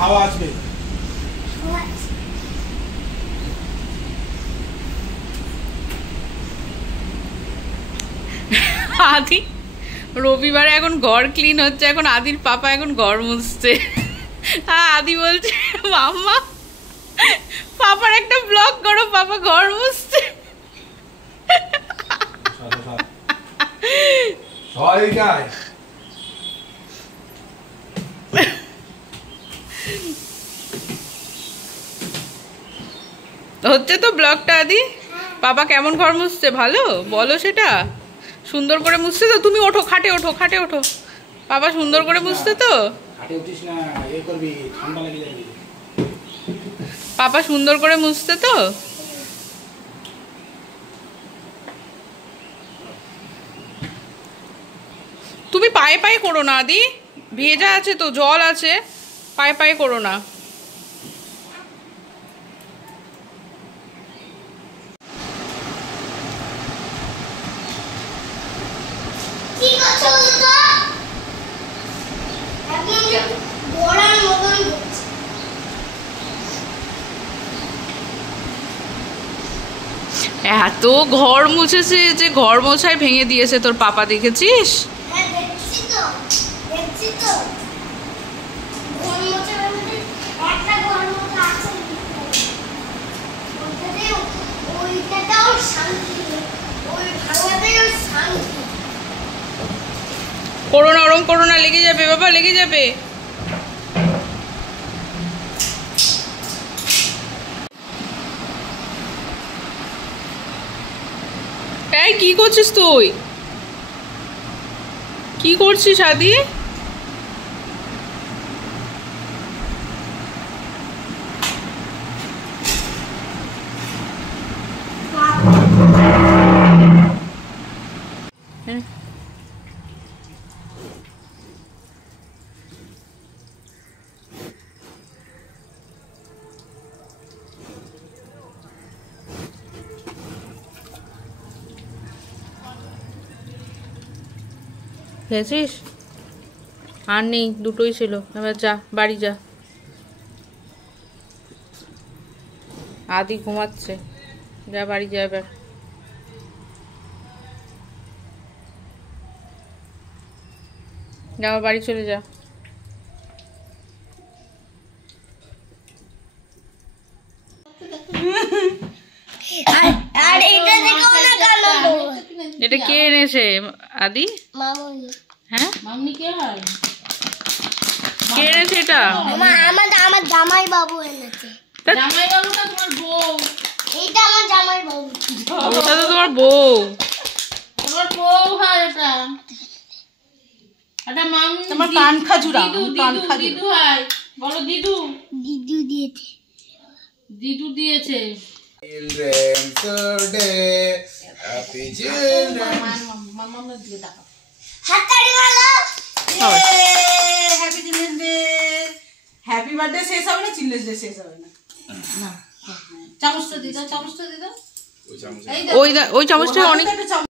হাওয়া আসবে। আদি রবিবারে এখন ঘর ক্লিন হচ্ছে, এখন আদির পাপা এখন ঘর মুছছে। আদি বলছে মাম্মা পাপার একটা ব্লগ করো, পাপা ঘর মুছছে। হচ্ছে তো ব্লগটা। আদি পাপা কেমন ঘর মুছছে ভালো বলো, সেটা সুন্দর করে মুছছে তো? তুমি ওঠো, খাটে ওঠো, খাটে ওঠো। পাপা সুন্দর করে মুছছে তো? পাপা সুন্দর করে মুছছে তো? তুমি পায়ে পায়ে করো না আদি, ভেজা আছে তো, জল আছে, পায়ে পায়ে করো না। এত ঘর মুছেছে যে ঘর মোছায় ভেঙে দিয়েছে তোর পাপা, দেখেছিস? করোনা ওরম করোনা, লেগে যাবে বাবা, লেগে যাবে। এই কি করছিস তুই? কি করছিস আদি? খেয়েছিস? আর নেই, দুটোই ছিল। এবার যা, বাড়ি যা। আদি ঘুমাচ্ছে, যা বাড়ি যা এবার। যা বাড়ি চলে যা। এটা কে এনেছে আদি? হ্যাঁ, কে এনেছে এটা? আমার জামাই বাবু এনেছে। জামাই বাবুটা তোমার বউ? এইটা আমার জামাই বাবু। ওটা তো তোমার বউ। তোমার বউ হয় এটা। এটা মাম তোমার কান খাজুরা। দিদু হয়, বলো দিদু। দিদু দিয়েছে। দিদু দিয়েছে। Children's Day, Happy Children. মামা দিয়ে দাও। হাততালি মারো। Happy children's day. Happy birthday শেষ হবে না, চিলড্রেন্স ডে শেষ হবে না। না চামচটা দিদা, চামচটা দিদা। ওই চামচটা অনেক